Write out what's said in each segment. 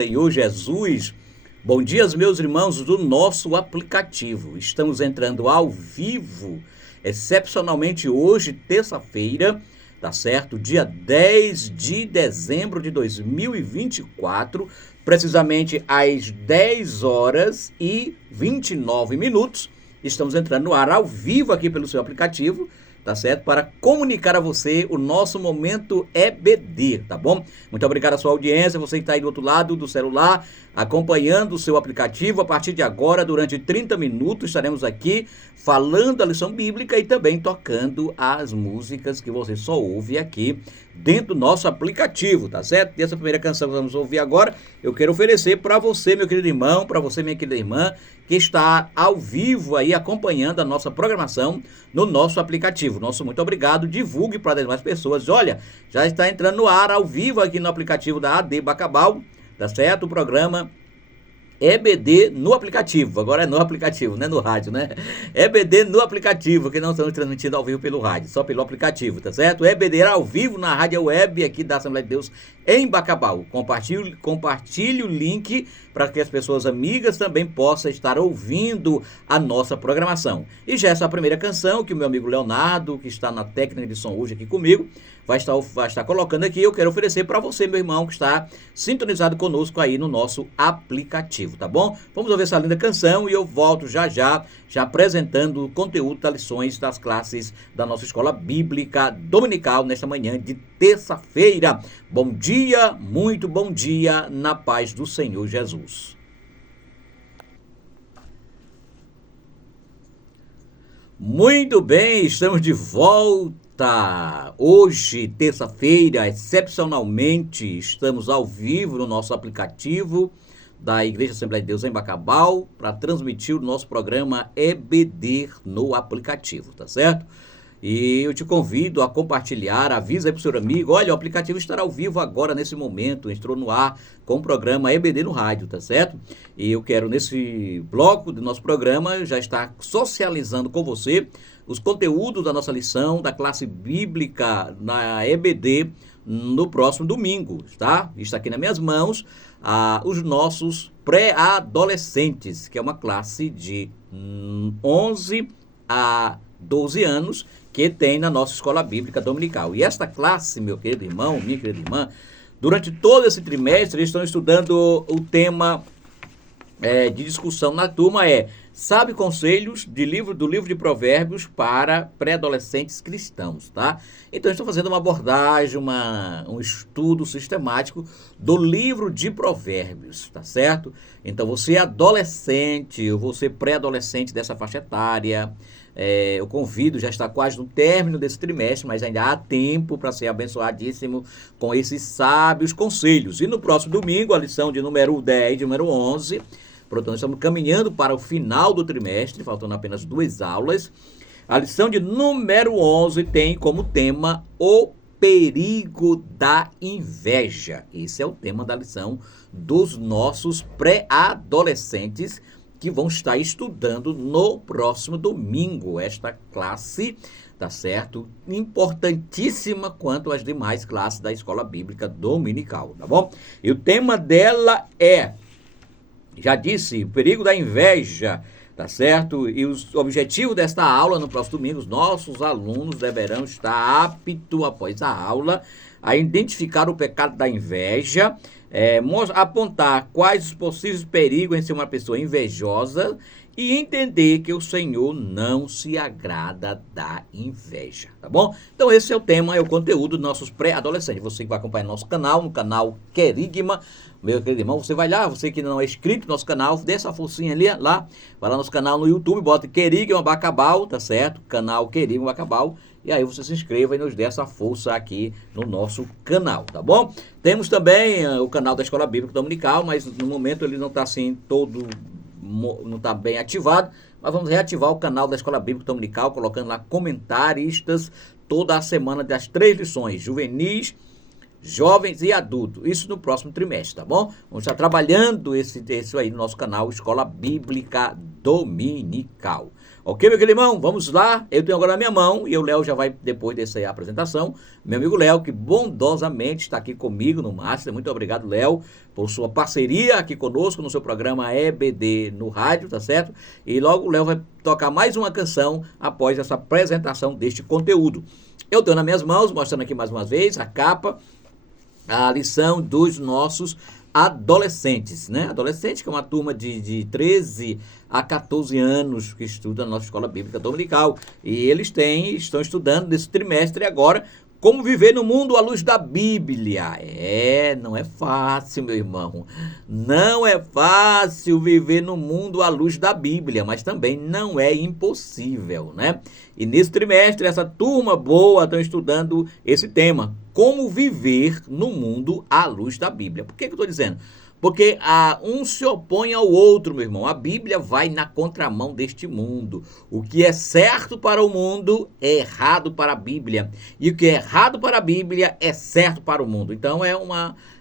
Senhor Jesus. Bom dia, meus irmãos do nosso aplicativo. Estamos entrando ao vivo, excepcionalmente hoje, terça-feira, tá certo? Dia 10 de dezembro de 2024, precisamente às 10 horas e 29 minutos. Estamos entrando no ar ao vivo aqui pelo seu aplicativo, tá certo? Para comunicar a você o nosso momento EBD, tá bom? Muito obrigado à sua audiência, você que está aí do outro lado do celular, acompanhando o seu aplicativo. A partir de agora, durante 30 minutos, estaremos aqui falando a lição bíblica e também tocando as músicas que você só ouve aqui dentro do nosso aplicativo, tá certo? E essa primeira canção que vamos ouvir agora, eu quero oferecer para você, meu querido irmão, para você, minha querida irmã, que está ao vivo aí acompanhando a nossa programação no nosso aplicativo. Nosso muito obrigado, divulgue para as demais pessoas. Olha, já está entrando no ar ao vivo aqui no aplicativo da AD Bacabal, tá certo? O programa EBD no aplicativo, agora é no aplicativo, não é no rádio, né? EBD no aplicativo, que não estamos transmitindo ao vivo pelo rádio, só pelo aplicativo, tá certo? EBD ao vivo na rádio web aqui da Assembleia de Deus em Bacabal. Compartilhe o link para que as pessoas amigas também possam estar ouvindo a nossa programação. E já essa é a primeira canção que o meu amigo Leonardo, que está na técnica de som hoje aqui comigo, vai estar colocando aqui. Eu quero oferecer para você, meu irmão, que está sintonizado conosco aí no nosso aplicativo, tá bom? Vamos ouvir essa linda canção e eu volto já apresentando o conteúdo das lições das classes da nossa escola bíblica dominical nesta manhã de terça-feira. Bom dia, muito bom dia, na paz do Senhor Jesus. Muito bem, estamos de volta. Hoje, terça-feira, excepcionalmente, estamos ao vivo no nosso aplicativo da Igreja Assembleia de Deus em Bacabal para transmitir o nosso programa EBD no aplicativo, tá certo? E eu te convido a compartilhar, avisa aí pro seu amigo, olha, o aplicativo estará ao vivo agora, nesse momento, entrou no ar com o programa EBD no rádio, tá certo? E eu quero, nesse bloco do nosso programa, já estar socializando com você os conteúdos da nossa lição da classe bíblica na EBD no próximo domingo, tá? Está aqui nas minhas mãos os nossos pré-adolescentes, que é uma classe de 11 a 12 anos, que tem na nossa escola bíblica dominical. E esta classe, meu querido irmão, minha querida irmã, durante todo esse trimestre, eles estão estudando o tema de discussão na turma sabe conselhos do livro de Provérbios para pré-adolescentes cristãos, tá? Então, estou fazendo uma abordagem, um estudo sistemático do livro de Provérbios, tá certo? Então, você é adolescente, ou você pré-adolescente dessa faixa etária, eu convido, já está quase no término desse trimestre, mas ainda há tempo para ser abençoadíssimo com esses sábios conselhos. E no próximo domingo, a lição de número 10, de número 11, pronto, nós estamos caminhando para o final do trimestre, faltando apenas 2 aulas. A lição de número 11 tem como tema o perigo da inveja. Esse é o tema da lição dos nossos pré-adolescentes, que vão estar estudando no próximo domingo. Esta classe, tá certo? Importantíssima quanto às demais classes da escola bíblica dominical, tá bom? E o tema dela já disse, o perigo da inveja, tá certo? E o objetivo desta aula no próximo domingo, os nossos alunos deverão estar aptos após a aula a identificar o pecado da inveja, apontar quais os possíveis perigos em ser uma pessoa invejosa e entender que o Senhor não se agrada da inveja, tá bom? Então esse é o tema, é o conteúdo dos nossos pré-adolescentes. Você que vai acompanhar nosso canal, no canal Querigma, meu querido irmão, você vai lá, você que não é inscrito no nosso canal, dê essa forcinha ali, lá, vai lá no nosso canal no YouTube, bota Querigma Bacabal, tá certo? Canal Querigma Bacabal. E aí você se inscreva e nos dê essa força aqui no nosso canal, tá bom? Temos também o canal da Escola Bíblica Dominical, mas no momento ele não está assim não está bem ativado, mas vamos reativar o canal da Escola Bíblica Dominical, colocando lá comentaristas toda a semana das 3 lições, juvenis, jovens e adultos, isso no próximo trimestre, tá bom? Vamos estar trabalhando isso aí no nosso canal Escola Bíblica Dominical. Ok, meu querido irmão? Vamos lá. Eu tenho agora na minha mão e o Léo já vai, depois dessa apresentação, meu amigo Léo, que bondosamente está aqui comigo no Master. Muito obrigado, Léo, por sua parceria aqui conosco no seu programa EBD no rádio, tá certo? E logo o Léo vai tocar mais uma canção após essa apresentação deste conteúdo. Eu tenho nas minhas mãos, mostrando aqui mais uma vez a capa, a lição dos nossos adolescentes, né? Adolescente, que é uma turma de 13 a 14 anos que estuda na nossa escola bíblica dominical. E eles estão estudando nesse trimestre agora como viver no mundo à luz da Bíblia. Não é fácil, meu irmão. Não é fácil viver no mundo à luz da Bíblia, mas também não é impossível, né? E nesse trimestre, essa turma boa está estudando esse tema, como viver no mundo à luz da Bíblia. Por que eu estou dizendo? Porque um se opõe ao outro, meu irmão. A Bíblia vai na contramão deste mundo. O que é certo para o mundo é errado para a Bíblia. E o que é errado para a Bíblia é certo para o mundo. Então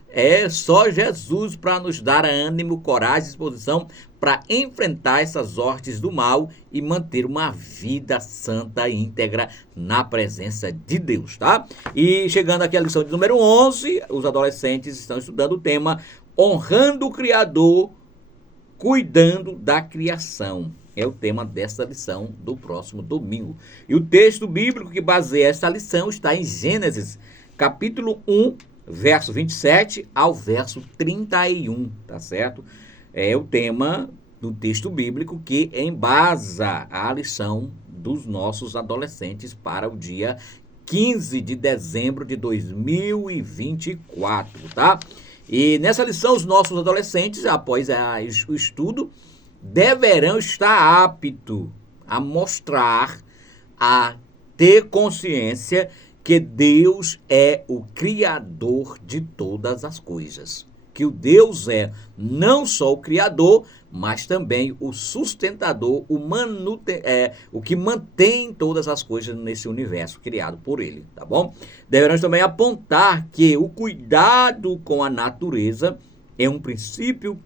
é só Jesus para nos dar ânimo, coragem e disposição para enfrentar essas hortes do mal e manter uma vida santa e íntegra na presença de Deus, tá? E chegando aqui à lição de número 11, os adolescentes estão estudando o tema honrando o Criador, cuidando da criação. É o tema dessa lição do próximo domingo. E o texto bíblico que baseia essa lição está em Gênesis, capítulo 1, verso 27 ao verso 31, tá certo? É o tema do texto bíblico que embasa a lição dos nossos adolescentes para o dia 15 de dezembro de 2024, tá? E nessa lição, os nossos adolescentes, após o estudo, deverão estar aptos a mostrar, a ter consciência que Deus é o Criador de todas as coisas. Que o Deus é não só o Criador, mas também o sustentador, o que mantém todas as coisas nesse universo criado por ele, tá bom? Deveremos também apontar que o cuidado com a natureza é um princípio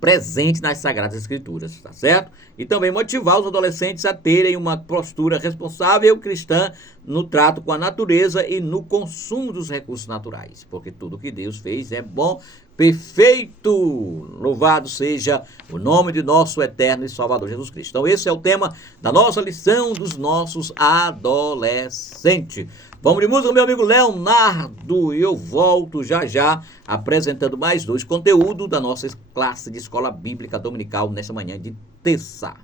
presente nas Sagradas Escrituras, tá certo? E também motivar os adolescentes a terem uma postura responsável cristã no trato com a natureza e no consumo dos recursos naturais, porque tudo que Deus fez é bom, perfeito. Louvado seja o nome de nosso eterno e Salvador Jesus Cristo. Então esse é o tema da nossa lição dos nossos adolescentes. Vamos de música, meu amigo Leonardo, e eu volto já apresentando mais dois conteúdos da nossa classe de escola bíblica dominical nessa manhã de terça.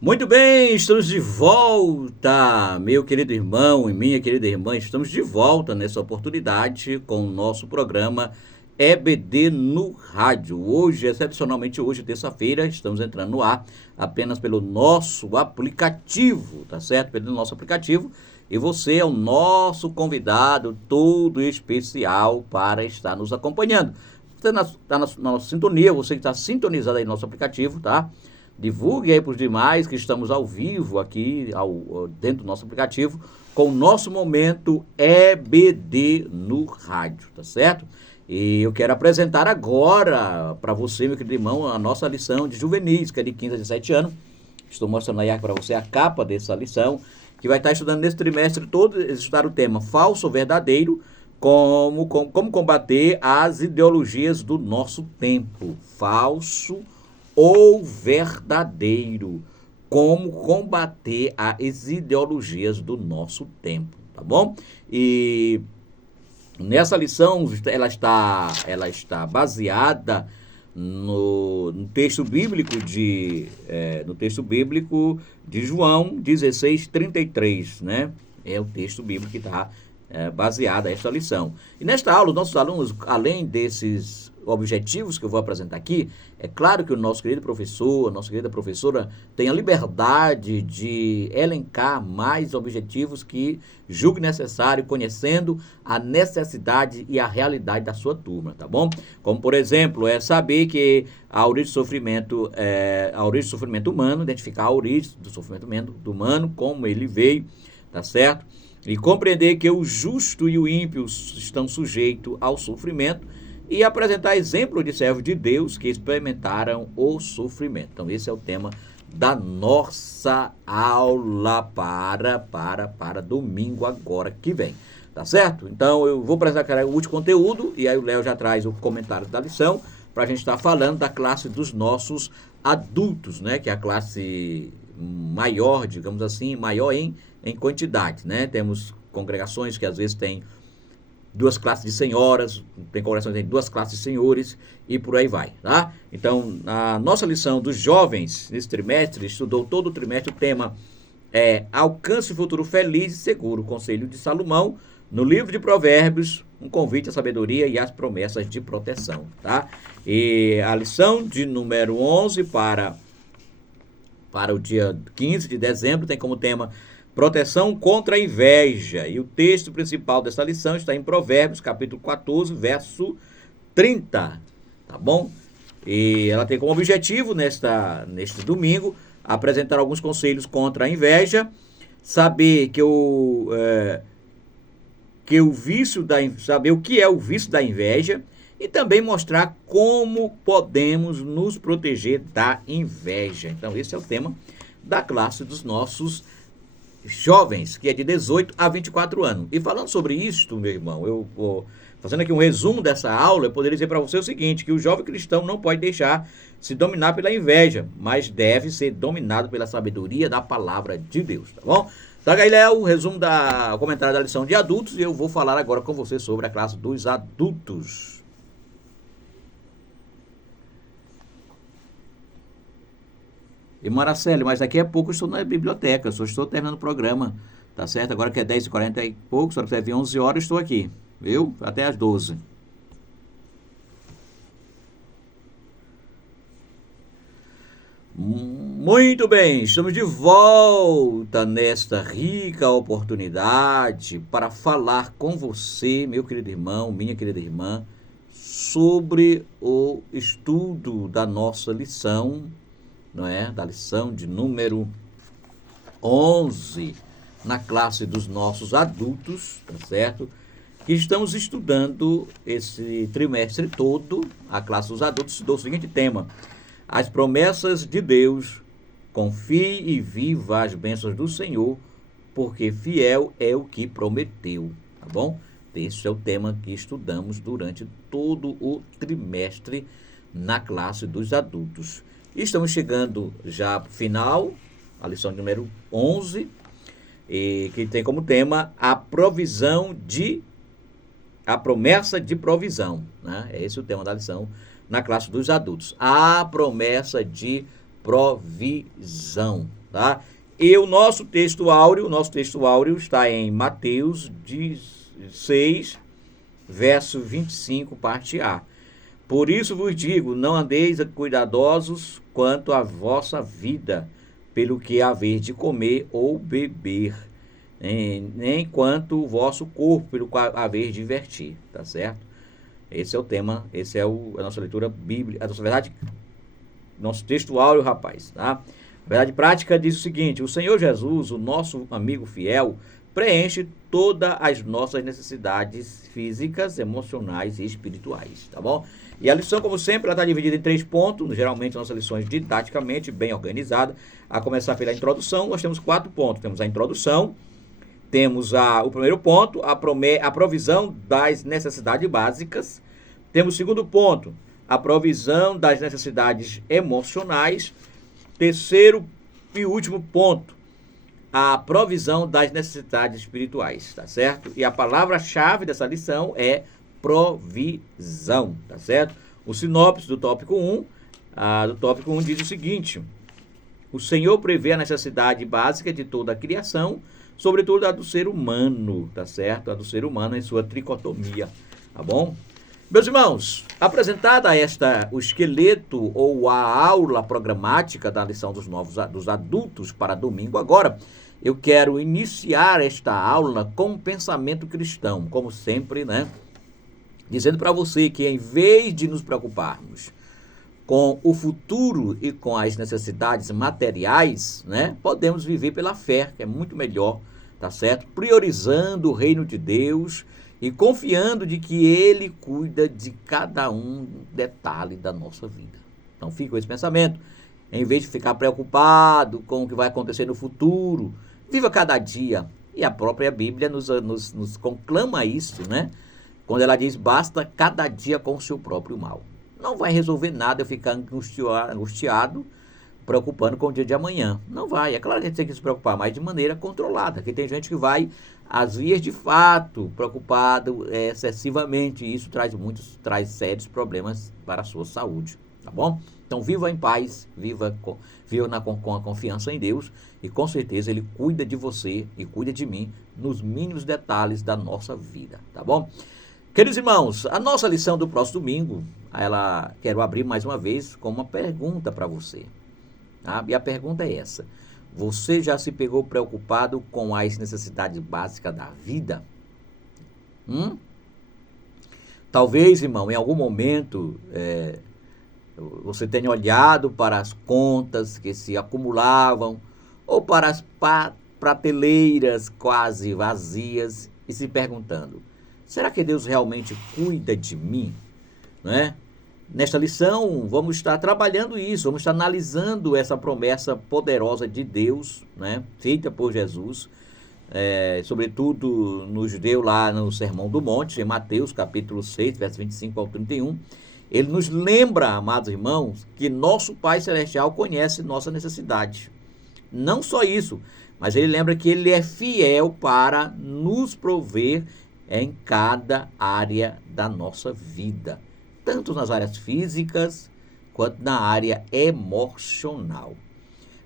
Muito bem, estamos de volta, meu querido irmão e minha querida irmã, estamos de volta nessa oportunidade com o nosso programa EBD no rádio. Hoje, excepcionalmente hoje, terça-feira, estamos entrando no ar apenas pelo nosso aplicativo, tá certo? Pelo nosso aplicativo. E você é o nosso convidado todo especial para estar nos acompanhando. Você está na nossa sintonia, você que está sintonizado aí no nosso aplicativo, tá? Divulgue aí para os demais que estamos ao vivo aqui dentro do nosso aplicativo com o nosso momento EBD no rádio, tá certo? E eu quero apresentar agora para você, meu querido irmão, a nossa lição de juvenis, que é de 15 a 17 anos. Estou mostrando aí para você a capa dessa lição, que vai estar estudando nesse trimestre todo, estudar o tema falso ou verdadeiro, como combater as ideologias do nosso tempo. Falso ou verdadeiro, como combater as ideologias do nosso tempo, tá bom? E nessa lição ela está baseada no texto bíblico de João 16:33, né? É o texto bíblico que está baseado a esta lição. E nesta aula, os nossos alunos, além desses objetivos que eu vou apresentar aqui, é claro que o nosso querido professor, a nossa querida professora tem a liberdade de elencar mais objetivos que julgue necessário, conhecendo a necessidade e a realidade da sua turma, tá bom? Como, por exemplo, saber que a origem do sofrimento humano, identificar a origem do sofrimento humano, como ele veio, tá certo? E compreender que o justo e o ímpio estão sujeitos ao sofrimento e apresentar exemplo de servos de Deus que experimentaram o sofrimento. Então, esse é o tema da nossa aula para domingo agora que vem. Tá certo? Então, eu vou apresentar o último conteúdo e aí o Léo já traz o comentário da lição para a gente estar falando da classe dos nossos adultos, né? Que é a classe maior, digamos assim, maior em quantidade, né? Temos congregações que às vezes têm 2 classes de senhoras, tem congregações que têm 2 classes de senhores e por aí vai, tá? Então, a nossa lição dos jovens nesse trimestre, estudou todo o trimestre, o tema é Alcance o Futuro Feliz e Seguro, Conselho de Salomão, no livro de Provérbios, um convite à sabedoria e às promessas de proteção, tá? E a lição de número 11 para o dia 15 de dezembro tem como tema proteção contra a inveja. E o texto principal dessa lição está em Provérbios, capítulo 14, verso 30, tá bom? E ela tem como objetivo, neste domingo, apresentar alguns conselhos contra a inveja, saber saber o que é o vício da inveja e também mostrar como podemos nos proteger da inveja. Então, esse é o tema da classe dos nossos jovens, que é de 18 a 24 anos. E falando sobre isto, meu irmão, eu vou fazendo aqui um resumo dessa aula, eu poderia dizer para você o seguinte, que o jovem cristão não pode deixar se dominar pela inveja, mas deve ser dominado pela sabedoria da palavra de Deus, tá bom? Tá, aí, Léo, o resumo o comentário da lição de adultos, e eu vou falar agora com você sobre a classe dos adultos. E Maracele, mas daqui a pouco eu estou na biblioteca, só estou terminando o programa, tá certo? Agora que é 10h40 e pouco, só que você vir 11 horas, eu estou aqui, viu? Até às 12. Muito bem, estamos de volta nesta rica oportunidade para falar com você, meu querido irmão, minha querida irmã, sobre o estudo da nossa lição, não é? Da lição de número 11, na classe dos nossos adultos, tá certo? Que estamos estudando esse trimestre todo, a classe dos adultos, do seguinte tema: as promessas de Deus, confie e viva as bênçãos do Senhor, porque fiel é o que prometeu, tá bom? Esse é o tema que estudamos durante todo o trimestre na classe dos adultos. E estamos chegando já ao final, a lição número 11, que tem como tema a promessa de provisão, né? É esse o tema da lição na classe dos adultos. A promessa de provisão, tá? E o nosso texto áureo está em Mateus 6, verso 25, parte A. Por isso vos digo, não andeis cuidadosos quanto à vossa vida, pelo que haver de comer ou beber, nem quanto o vosso corpo, pelo qual haver de vestir, tá certo? Esse é o tema, esse é a nossa leitura bíblica, a nossa verdade, nosso texto áureo, rapaz, tá? A verdade prática diz o seguinte: o Senhor Jesus, o nosso amigo fiel, preenche todas as nossas necessidades físicas, emocionais e espirituais, tá bom? E a lição, como sempre, ela está dividida em 3 pontos, geralmente nossas lições didaticamente bem organizadas. A começar pela introdução, nós temos 4 pontos. Temos a introdução, temos o primeiro ponto, a provisão das necessidades básicas. Temos o segundo ponto, a provisão das necessidades emocionais. Terceiro e último ponto, a provisão das necessidades espirituais, tá certo? E a palavra-chave dessa lição é provisão, tá certo? O sinopse do tópico 1, diz o seguinte: o Senhor prevê a necessidade básica de toda a criação, sobretudo a do ser humano, tá certo? A do ser humano em sua tricotomia, tá bom? Meus irmãos, apresentada o esqueleto ou a aula programática da lição dos adultos para domingo agora, eu quero iniciar esta aula com um pensamento cristão, como sempre, né? Dizendo para você que em vez de nos preocuparmos com o futuro e com as necessidades materiais, né? Podemos viver pela fé, que é muito melhor, tá certo? Priorizando o reino de Deus e confiando de que Ele cuida de cada um detalhe da nossa vida. Então fica com esse pensamento. Em vez de ficar preocupado com o que vai acontecer no futuro, viva cada dia. E a própria Bíblia nos conclama isso, né? Quando ela diz, basta cada dia com o seu próprio mal. Não vai resolver nada eu ficar angustiado, preocupando com o dia de amanhã. Não vai. É claro que a gente tem que se preocupar, mas de maneira controlada. Porque tem gente que vai às vias de fato, preocupado excessivamente. E isso traz sérios problemas para a sua saúde. Tá bom? Então viva em paz, viva com a confiança em Deus, e com certeza Ele cuida de você e cuida de mim nos mínimos detalhes da nossa vida, tá bom? Queridos irmãos, a nossa lição do próximo domingo, quero abrir mais uma vez com uma pergunta para você, tá? E a pergunta é essa: você já se pegou preocupado com as necessidades básicas da vida? Talvez, irmão, em algum momento você tenha olhado para as contas que se acumulavam ou para as prateleiras quase vazias e se perguntando, será que Deus realmente cuida de mim? Não é? Nesta lição, vamos estar trabalhando isso, vamos estar analisando essa promessa poderosa de Deus, né, feita por Jesus, sobretudo nos deu lá no Sermão do Monte, em Mateus capítulo 6, versos 25 ao 31, ele nos lembra, amados irmãos, que nosso Pai Celestial conhece nossa necessidade. Não só isso, mas ele lembra que ele é fiel para nos prover em cada área da nossa vida, tanto nas áreas físicas quanto na área emocional.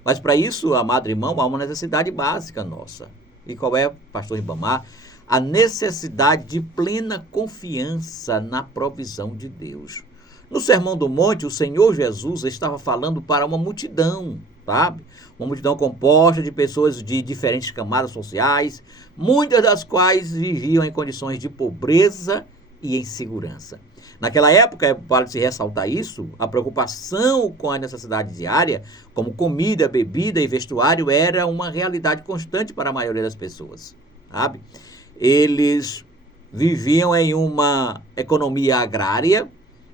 Mas para isso, amado irmão, há uma necessidade básica nossa. E qual é, pastor Ribamar? A necessidade de plena confiança na provisão de Deus. No Sermão do Monte, o Senhor Jesus estava falando para uma multidão, sabe? Uma multidão composta de pessoas de diferentes camadas sociais, muitas das quais viviam em condições de pobreza e insegurança. Naquela época, para se ressaltar isso, a preocupação com a necessidade diária, como comida, bebida e vestuário, era uma realidade constante para a maioria das pessoas, sabe? Eles viviam em uma economia agrária,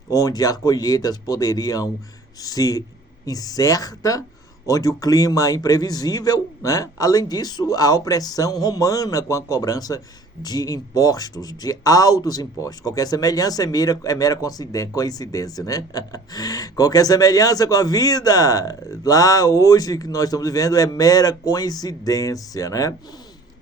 onde as colheitas poderiam ser incertas, onde o clima é imprevisível, né? Além disso, a opressão romana com a cobrança de impostos, de altos impostos. Qualquer semelhança é mera coincidência, né? Qualquer semelhança com a vida lá hoje que nós estamos vivendo é mera coincidência, né?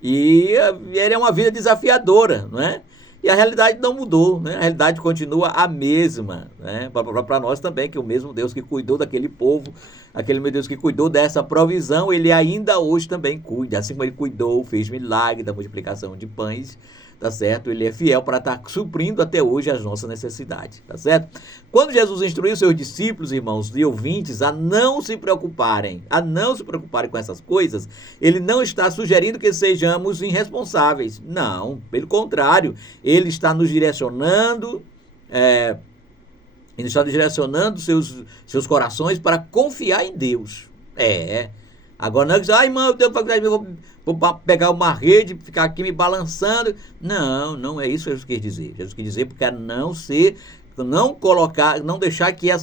E é uma vida desafiadora, não é? E a realidade não mudou, né? A realidade continua a mesma, né? Para nós também, que o mesmo Deus que cuidou daquele povo, aquele meu Deus que cuidou dessa provisão, ele ainda hoje também cuida. Assim como ele cuidou, fez milagre da multiplicação de pães, tá certo? Ele é fiel para estar suprindo até hoje as nossas necessidades, tá certo? Quando Jesus instruiu seus discípulos, irmãos e ouvintes, a não se preocuparem com essas coisas, ele não está sugerindo que sejamos irresponsáveis. Não, pelo contrário, ele está nos direcionando, seus corações para confiar em Deus. Agora não é que irmão, eu tenho faculdade, vou pegar uma rede, ficar aqui me balançando. Não é isso que Jesus quis dizer. Jesus quis dizer porque não deixar que a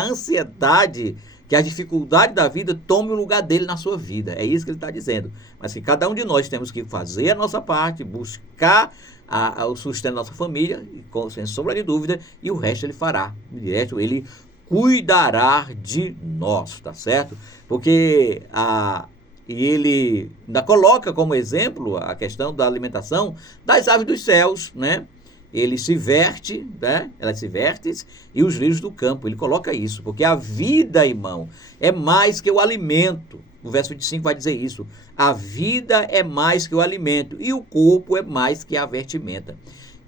ansiedade, que a dificuldade da vida tome o lugar dele na sua vida. É isso que ele está dizendo. Mas que cada um de nós temos que fazer a nossa parte, buscar o sustento da nossa família, sem sombra de dúvida, e o resto ele fará. O resto ele cuidará de nós, tá certo? Porque ele ainda coloca como exemplo a questão da alimentação das aves dos céus, né? Ele se verte, né? Elas se vertem, e os lírios do campo. Ele coloca isso, porque a vida, irmão, é mais que o alimento. O verso 25 vai dizer isso. A vida é mais que o alimento, e o corpo é mais que a vestimenta.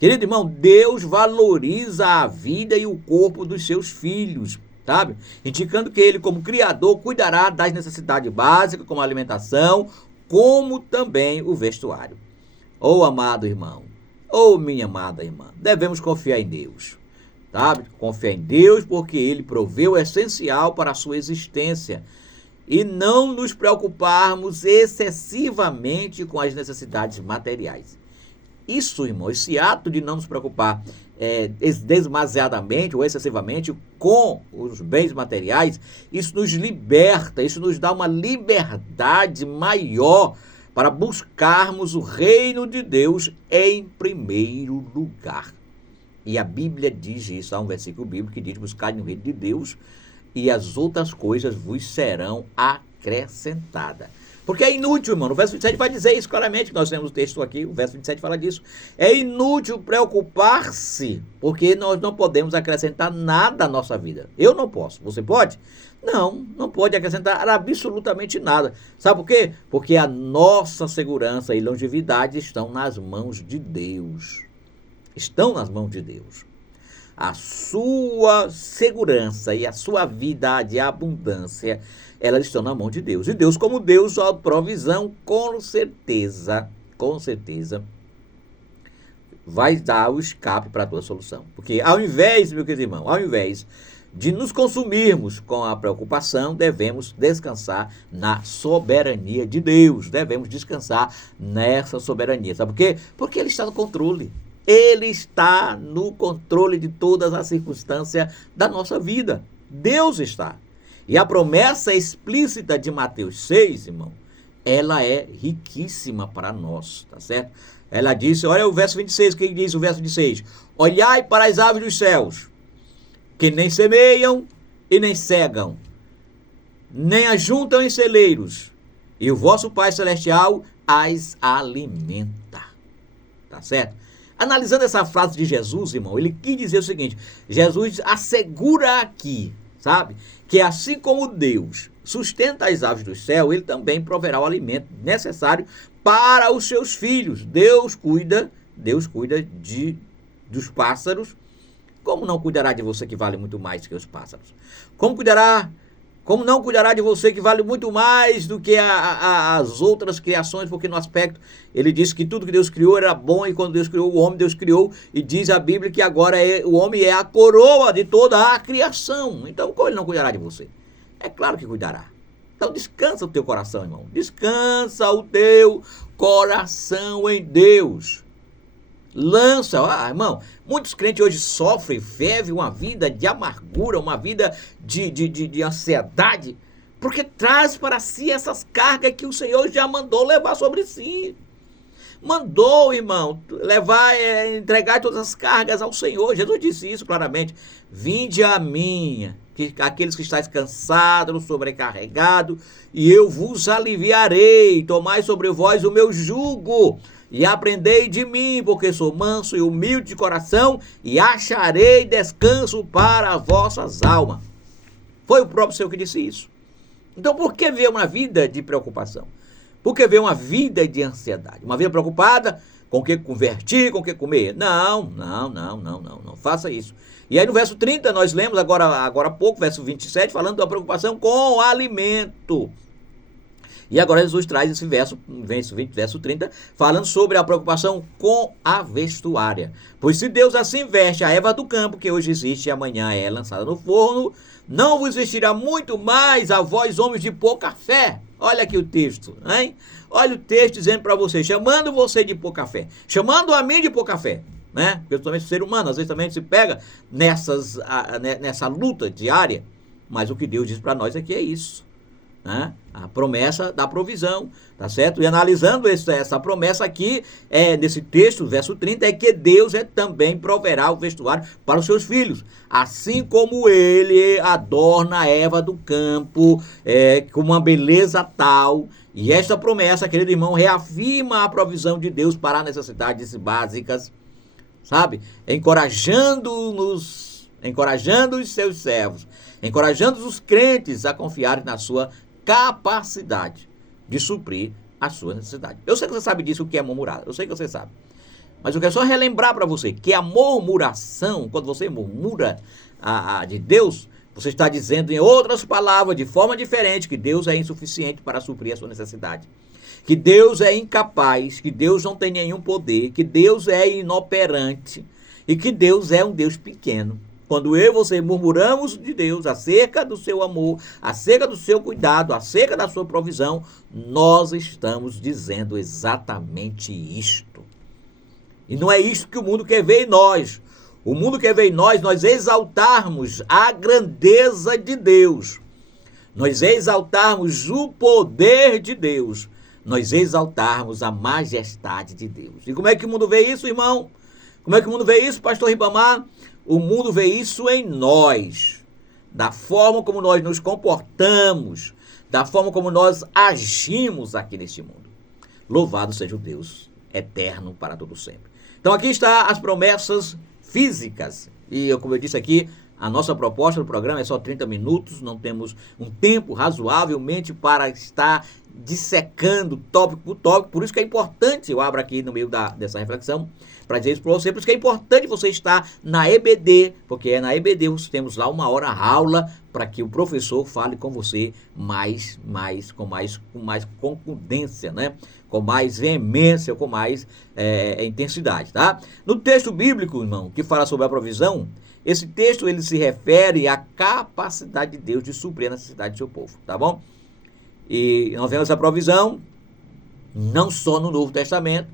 Querido irmão, Deus valoriza a vida e o corpo dos seus filhos, sabe? Indicando que ele, como Criador, cuidará das necessidades básicas, como a alimentação, como também o vestuário. Amado irmão, minha amada irmã, devemos confiar em Deus, sabe? Confiar em Deus porque ele proveu o essencial para a sua existência e não nos preocuparmos excessivamente com as necessidades materiais. isso, irmão, esse ato de não nos preocupar demasiadamente ou excessivamente com os bens materiais, isso nos liberta, isso nos dá uma liberdade maior para buscarmos o reino de Deus em primeiro lugar. E a Bíblia diz isso, há um versículo bíblico que diz: buscai o reino de Deus e as outras coisas vos serão acrescentadas. Porque é inútil, irmão. O verso 27 vai dizer isso claramente, nós temos o texto aqui, o verso 27 fala disso. É inútil preocupar-se, porque nós não podemos acrescentar nada à nossa vida. Eu não posso. Você pode? Não pode acrescentar absolutamente nada. Sabe por quê? Porque a nossa segurança e longevidade estão nas mãos de Deus. Estão nas mãos de Deus. A sua segurança e a sua vida de abundância, elas estão na mão de Deus. E Deus, como Deus, a provisão, com certeza, vai dar o escape para a tua solução. Porque ao invés, meu querido irmão, ao invés de nos consumirmos com a preocupação, devemos descansar na soberania de Deus. Devemos descansar nessa soberania. Sabe por quê? Porque Ele está no controle. Ele está no controle de todas as circunstâncias da nossa vida. Deus está. E a promessa explícita de Mateus 6, irmão, ela é riquíssima para nós, tá certo? Ela disse, olha o verso 26, o que diz o verso 26? Olhai para as aves dos céus, que nem semeiam e nem cegam, nem ajuntam em celeiros, e o vosso Pai Celestial as alimenta, tá certo? Analisando essa frase de Jesus, irmão, ele quis dizer o seguinte: Jesus assegura aqui, sabe, que assim como Deus sustenta as aves do céu, ele também proverá o alimento necessário para os seus filhos. Deus cuida dos pássaros. Como não cuidará de você que vale muito mais que os pássaros? Como não cuidará de você que vale muito mais do que as outras criações? Porque no aspecto, ele disse que tudo que Deus criou era bom, e quando Deus criou o homem, Deus criou, e diz a Bíblia que agora o homem é a coroa de toda a criação. Então, como ele não cuidará de você? É claro que cuidará. Então, descansa o teu coração, irmão. Descansa o teu coração em Deus. Lança, irmão, muitos crentes hoje sofrem, vivem uma vida de amargura, uma vida de ansiedade, porque traz para si essas cargas que o Senhor já mandou levar sobre si. Mandou, irmão, entregar todas as cargas ao Senhor. Jesus disse isso claramente: vinde a mim, aqueles que estáis cansados, sobrecarregados, e eu vos aliviarei. Tomai sobre vós o meu jugo e aprendei de mim, porque sou manso e humilde de coração, e acharei descanso para as vossas almas. Foi o próprio Senhor que disse isso. Então, por que ver uma vida de preocupação? Por que ver uma vida de ansiedade? Uma vida preocupada com o que convertir, com o que comer? Não faça isso. E aí no verso 30, nós lemos agora há pouco, verso 27, falando da preocupação com o alimento. E agora Jesus traz esse verso 30, falando sobre a preocupação com a vestuária. Pois se Deus assim veste a erva do campo, que hoje existe e amanhã é lançada no forno, não vos vestirá muito mais a vós, homens de pouca fé. Olha aqui o texto, hein? Olha o texto dizendo para você, chamando você de pouca fé, chamando a mim de pouca fé, né? Porque eu também sou ser humano, às vezes também se pega nessa luta diária, mas o que Deus diz para nós aqui é isso. A promessa da provisão, tá certo? E analisando essa promessa aqui, nesse texto, verso 30, é que Deus também proverá o vestuário para os seus filhos, assim como ele adorna a erva do campo com uma beleza tal. E esta promessa, querido irmão, reafirma a provisão de Deus para as necessidades básicas, sabe? Encorajando os seus servos, encorajando os crentes a confiarem na sua capacidade de suprir a sua necessidade. Eu sei que você sabe disso, o que é murmurar. Eu sei que você sabe. Mas eu quero só relembrar para você que a murmuração, quando você murmura de Deus, você está dizendo, em outras palavras, de forma diferente, que Deus é insuficiente para suprir a sua necessidade. Que Deus é incapaz, que Deus não tem nenhum poder, que Deus é inoperante e que Deus é um Deus pequeno. Quando eu e você murmuramos de Deus acerca do seu amor, acerca do seu cuidado, acerca da sua provisão, nós estamos dizendo exatamente isto. E não é isso que o mundo quer ver em nós. O mundo quer ver em nós exaltarmos a grandeza de Deus. Nós exaltarmos o poder de Deus. Nós exaltarmos a majestade de Deus. E como é que o mundo vê isso, irmão? Como é que o mundo vê isso, pastor Ribamar? O mundo vê isso em nós. Da forma como nós nos comportamos, da forma como nós agimos aqui neste mundo. Louvado seja o Deus eterno para todo sempre. Então aqui está as promessas físicas. E como eu disse aqui, a nossa proposta do programa é só 30 minutos, não temos um tempo razoavelmente para estar dissecando tópico por tópico, por isso que é importante, eu abro aqui no meio dessa reflexão, para dizer isso para você, por isso que é importante você estar na EBD, porque é na EBD nós temos lá uma hora aula para que o professor fale com você com mais concordância, né? Com mais veemência, com mais intensidade, tá? No texto bíblico, irmão, que fala sobre a provisão, esse texto ele se refere à capacidade de Deus de suprir a necessidade do seu povo, tá bom? E nós vemos essa provisão não só no Novo Testamento,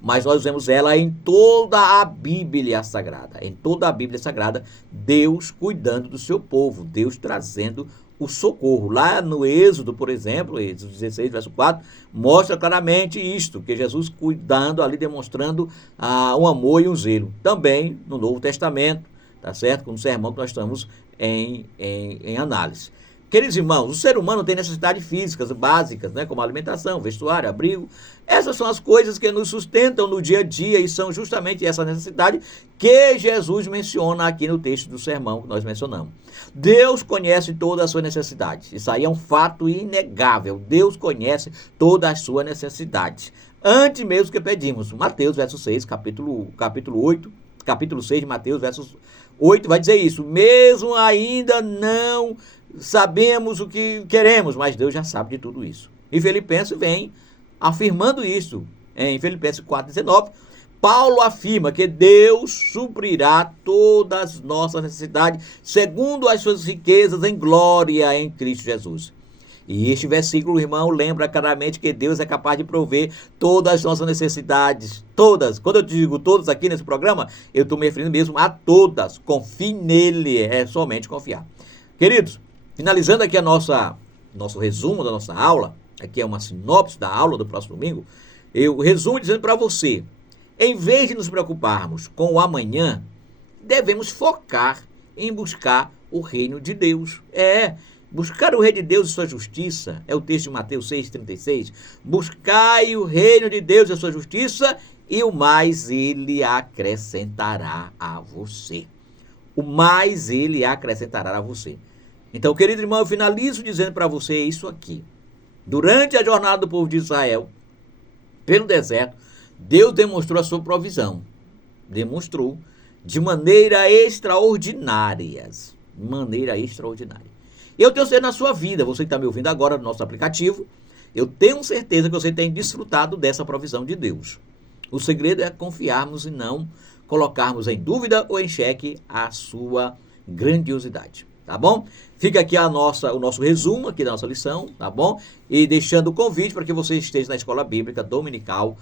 mas nós vemos ela em toda a Bíblia Sagrada. Em toda a Bíblia Sagrada, Deus cuidando do seu povo, Deus trazendo o socorro. Lá no Êxodo, por exemplo, Êxodo 16, verso 4, mostra claramente isto, que Jesus cuidando ali, demonstrando um amor e um zelo. Também no Novo Testamento, tá certo? Com o sermão que nós estamos em análise. Queridos irmãos, o ser humano tem necessidades físicas básicas, né, como alimentação, vestuário, abrigo. Essas são as coisas que nos sustentam no dia a dia e são justamente essa necessidade que Jesus menciona aqui no texto do sermão que nós mencionamos. Deus conhece todas as suas necessidades. Isso aí é um fato inegável. Deus conhece todas as suas necessidades. Antes mesmo que pedimos. Mateus, verso 6, capítulo 6 de Mateus, verso 8, vai dizer isso. Mesmo ainda não sabemos o que queremos, mas Deus já sabe de tudo isso. E Filipenses vem afirmando isso. Em Filipenses 4,19, Paulo afirma que Deus suprirá todas as nossas necessidades segundo as suas riquezas em glória em Cristo Jesus. E este versículo, irmão, lembra claramente que Deus é capaz de prover todas as nossas necessidades. Todas. Quando eu digo todas aqui nesse programa, eu estou me referindo mesmo a todas. Confie nele, é somente confiar. Queridos, finalizando aqui nosso resumo da nossa aula, aqui é uma sinopse da aula do próximo domingo, eu resumo dizendo para você, em vez de nos preocuparmos com o amanhã, devemos focar em buscar o reino de Deus. Buscar o reino de Deus e sua justiça, é o texto de Mateus 6,36, buscai o reino de Deus e a sua justiça, e o mais ele acrescentará a você. O mais ele acrescentará a você. Então, querido irmão, eu finalizo dizendo para você isso aqui. Durante a jornada do povo de Israel, pelo deserto, Deus demonstrou a sua provisão. Demonstrou de maneira extraordinária. Eu tenho certeza na sua vida, você que está me ouvindo agora no nosso aplicativo, eu tenho certeza que você tem desfrutado dessa provisão de Deus. O segredo é confiarmos e não colocarmos em dúvida ou em xeque a sua grandiosidade. Tá bom? Fica aqui o nosso resumo aqui da nossa lição, tá bom? E deixando o convite para que você esteja na Escola Bíblica Dominical,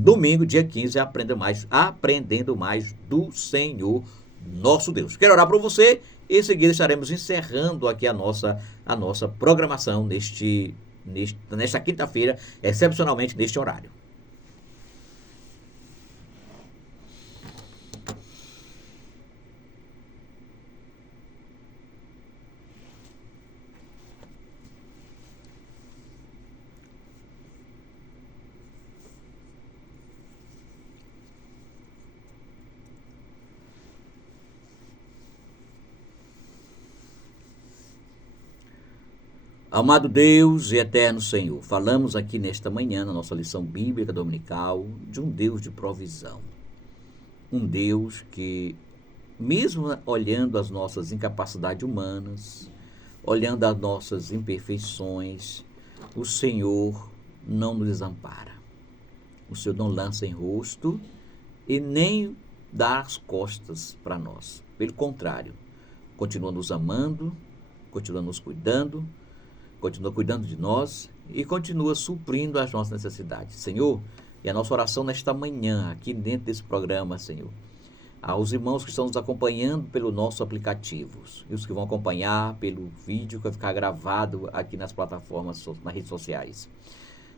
domingo, dia 15, aprendendo mais do Senhor nosso Deus. Quero orar por você e em seguida estaremos encerrando aqui a nossa programação nesta quinta-feira, excepcionalmente neste horário. Amado Deus e eterno Senhor, falamos aqui nesta manhã, na nossa lição bíblica dominical, de um Deus de provisão. Um Deus que, mesmo olhando as nossas incapacidades humanas, olhando as nossas imperfeições, o Senhor não nos desampara. O Senhor não lança em rosto e nem dá as costas para nós. Pelo contrário, continua nos amando, continua nos cuidando, continua cuidando de nós e continua suprindo as nossas necessidades. Senhor, E a nossa oração nesta manhã, aqui dentro desse programa, Senhor, aos irmãos que estão nos acompanhando pelo nosso aplicativo e os que vão acompanhar pelo vídeo que vai ficar gravado aqui nas plataformas, nas redes sociais.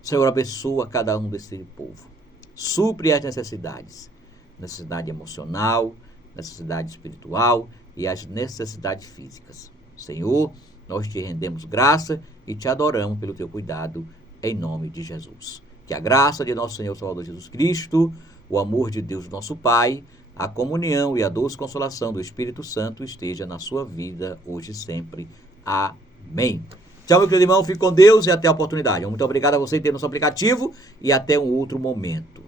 Senhor, abençoa cada um desse povo. Supre as necessidades. Necessidade emocional, necessidade espiritual e as necessidades físicas. Senhor, nós te rendemos graça e te adoramos pelo teu cuidado, em nome de Jesus. Que a graça de nosso Senhor Salvador Jesus Cristo, o amor de Deus nosso Pai, a comunhão e a doce consolação do Espírito Santo esteja na sua vida, hoje e sempre. Amém. Tchau, meu querido irmão, fique com Deus e até a oportunidade. Muito obrigado a você por ter nosso aplicativo e até um outro momento.